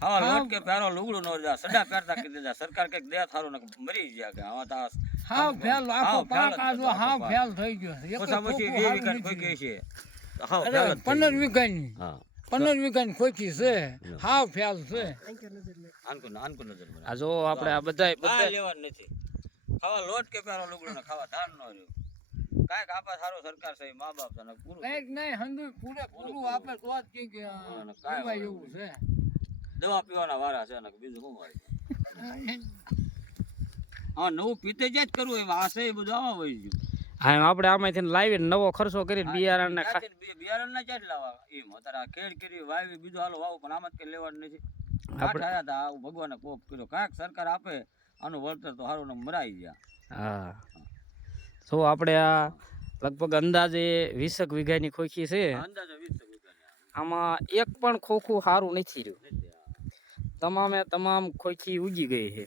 હા લોટ કે પ્યારો લુગડું નો જા સડા પહેરતા કીધે જા સરકાર કઈક દે થારું ને મરી ગયા કે હવે તા હાવ ફેલ આખો પાક આજો હાવ ફેલ થઈ ગયો છે. ઓછા પછી 2 વીઘા ખોઈ છે હા અરે 15 વીઘાની હા 15 વીઘાની ખોખી છે હાવ ફેલ છે. આનકો નજર આ જો આપણે આ બધાય લેવાનું નથી ખાવા લોટ કે પ્યારો લુગડું ને ખાવા ધાન નો રહ્યું કાંઈક આપે સારું સરકાર છે મા બાપ છે ને પૂરું કઈક નહીં હંધુ પૂરું આપે તો જ કઈક પીવાય એવું છે. દવા પીવાના વારા છે ને બીજું શું હોય હા નવું પીતે જ કરવું એમ આ છે એ બધું આમાં વહી ગયું હા આપણે આમાંથી લાવીને નવો ખર્ચો કરીને બિયારણ ને બિયારણ ના ચાટ લાવવા એમ અત્યારે ખેડ કરી વાવી બીજું હાલો વાવું પણ આમાં જ કઈ લેવાનું નથી આયા હતા આવું ભગવાને કોપ કર્યો કાંઈક સરકાર આપે આનું વળતર તો સારું ને મરાઈ ગયા. હા તો આપણે આ લગભગ અંદાજે 20 વીઘાની ખોખી છે. અંદાજે 20 વીઘા આમાં એક પણ ખોખું સારું નથી રહ્યું. તમામે તમામ ખોખી ઉગી ગઈ છે.